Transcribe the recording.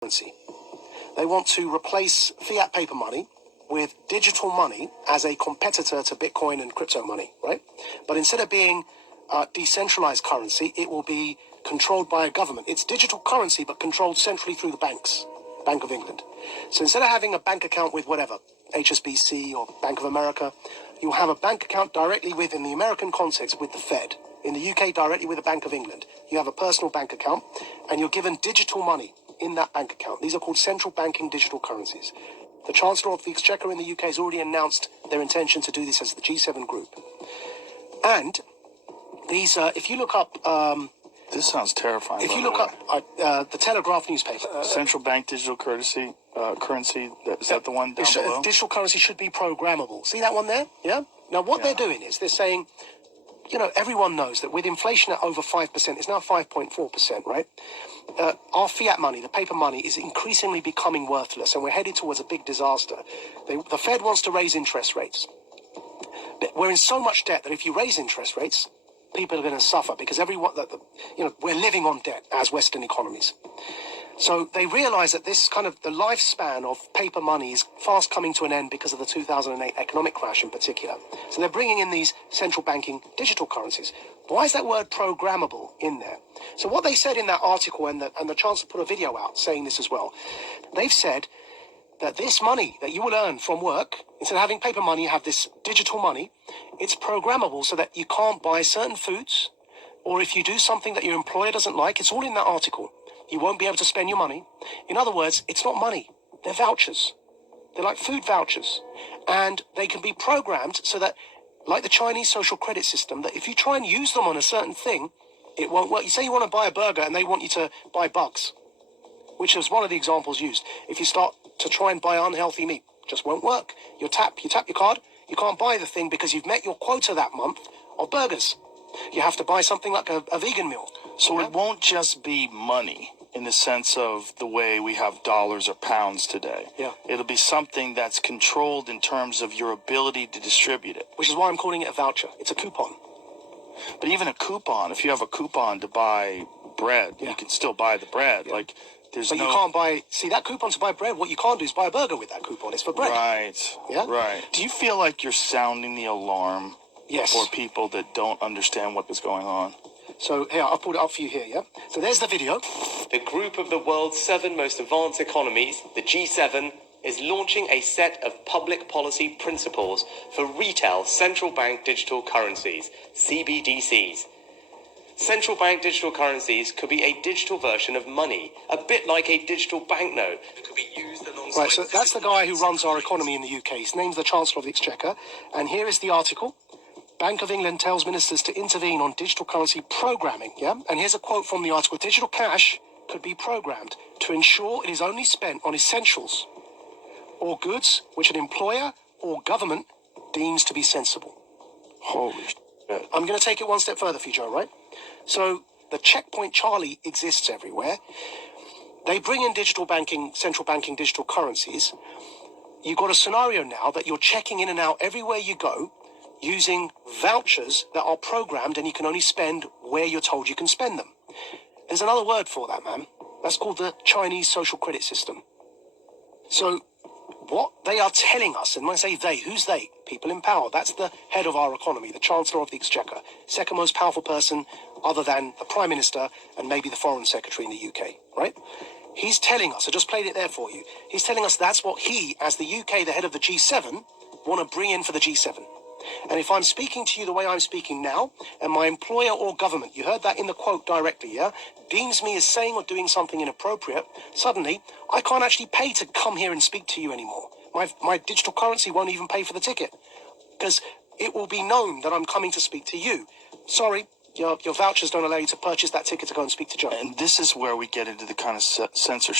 currency. They want to replace fiat paper money with digital money as a competitor to Bitcoin and crypto money, right? But instead of being decentralized currency, it will be controlled by a government. It's digital currency, but controlled centrally through the banks, Bank of England. So instead of having a bank account with whatever, HSBC or Bank of America, you'll have a bank account directly with, in the American context, with the Fed. In the UK, directly with the Bank of England. You have a personal bank account, and you're given digital money in that bank account. These are called central banking digital currencies. The Chancellor of the Exchequer in the UK has already announced their intention to do this as the G7 group. And these, if you look up... this sounds terrifying. If you look up the Telegraph newspaper... central bank digital currency, is that the one down below? Digital currency should be programmable. See that one there? Yeah? Now, what they're doing is they're saying, you know, everyone knows that with inflation at over 5%, it's now 5.4%, right? Our fiat money, the paper money, is increasingly becoming worthless, and we're headed towards a big disaster. The Fed wants to raise interest rates. But we're in so much debt that if you raise interest rates, people are going to suffer because we're living on debt as Western economies. So they realize that this kind of the lifespan of paper money is fast coming to an end because of the 2008 economic crash in particular. So they're bringing in these central banking digital currencies. Why is that word programmable in there? So what they said in that article, and the Chancellor put a video out saying this as well, they've said that this money that you will earn from work, instead of having paper money, you have this digital money. It's programmable so that you can't buy certain foods, or if you do something that your employer doesn't like, it's all in that article. You won't be able to spend your money. In other words, it's not money. They're vouchers. They're like food vouchers. And they can be programmed so that, like the Chinese social credit system, that if you try and use them on a certain thing, it won't work. You say you want to buy a burger and they want you to buy bugs, which is one of the examples used. If you start to try and buy unhealthy meat, it just won't work. You tap your card, you can't buy the thing because you've met your quota that month of burgers. You have to buy something like a vegan meal. So it won't just be money in the sense of the way we have dollars or pounds today. Yeah. It'll be something that's controlled in terms of your ability to distribute it. Which is why I'm calling it a voucher. It's a coupon. But even a coupon, if you have a coupon to buy bread, you can still buy the bread. Yeah. Like, But you can't buy... See, that coupon to buy bread, what you can't do is buy a burger with that coupon. It's for bread. Right. Yeah? Right. Do you feel like you're sounding the alarm for people that don't understand what is going on? So, here, I'll pull it up for you here, yeah? So there's the video. The group of the world's 7 most advanced economies, the G7, is launching a set of public policy principles for retail central bank digital currencies, CBDCs. Central bank digital currencies could be a digital version of money, a bit like a digital banknote that could be used alongside... Right, so that's the guy who runs our economy in the UK. His name's the Chancellor of the Exchequer. And here is the article. Bank of England tells ministers to intervene on digital currency programming, yeah? And here's a quote from the article. Digital cash could be programmed to ensure it is only spent on essentials or goods which an employer or government deems to be sensible. Holy shit. I'm going to take it one step further for you, Joe, right? So the checkpoint Charlie exists everywhere. They bring in digital banking, central banking digital currencies. You've got a scenario now that you're checking in and out everywhere you go using vouchers that are programmed, and you can only spend where you're told you can spend them. There's another word for that, man. That's called the Chinese social credit system. So what they are telling us, and when I say they, who's they? People in power. That's the head of our economy, the Chancellor of the Exchequer, second most powerful person other than the Prime Minister and maybe the Foreign Secretary in the UK, right? He's telling us, I just played it there for you, he's telling us that's what he, as the UK, the head of the G7, want to bring in for the G7. And if I'm speaking to you the way I'm speaking now, and my employer or government, you heard that in the quote directly, yeah, deems me as saying or doing something inappropriate, suddenly I can't actually pay to come here and speak to you anymore. My digital currency won't even pay for the ticket because it will be known that I'm coming to speak to you. Sorry, your vouchers don't allow you to purchase that ticket to go and speak to Joe. And this is where we get into the kind of censorship